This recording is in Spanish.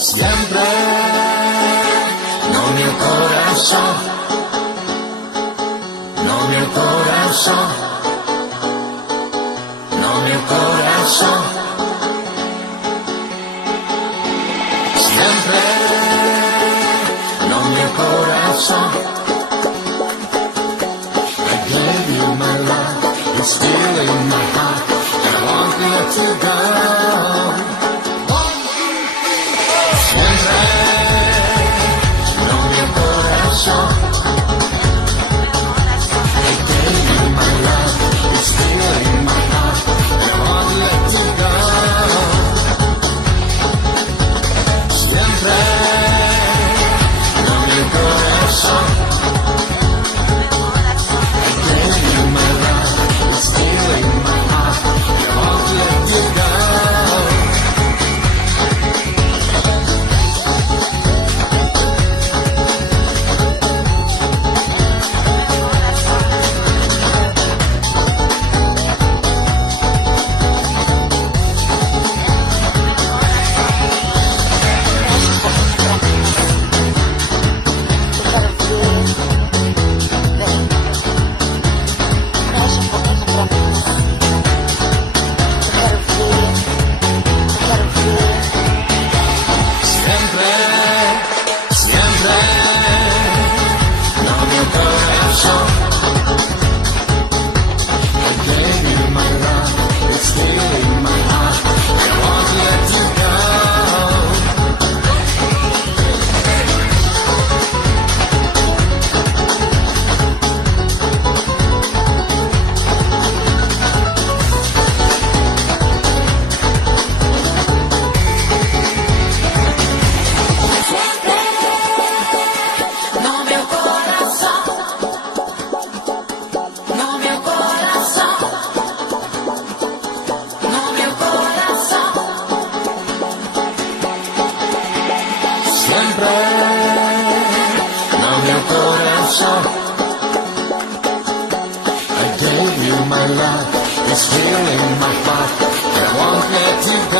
Siempre, no mio corazón, no mio corazón, no mio corazón. Siempre, no mio corazón. I gave you my life, you're still in my heart, and I won't let you go. Siempre, no mio corazón. I gave you my life, you're still in my heart, and I won't let you go. Siempre, no mio corazón. I gave you my life, you're still in my heart, and I won't let you go. Siempre, siempre, no mio corazón. I gave you my love, it's still in my heart, I won't let you go. No mio corazón, no mio corazón, no mio corazón. Siempre, no mio corazón. I gave you my life, it's still in my heart, and I won't let you go.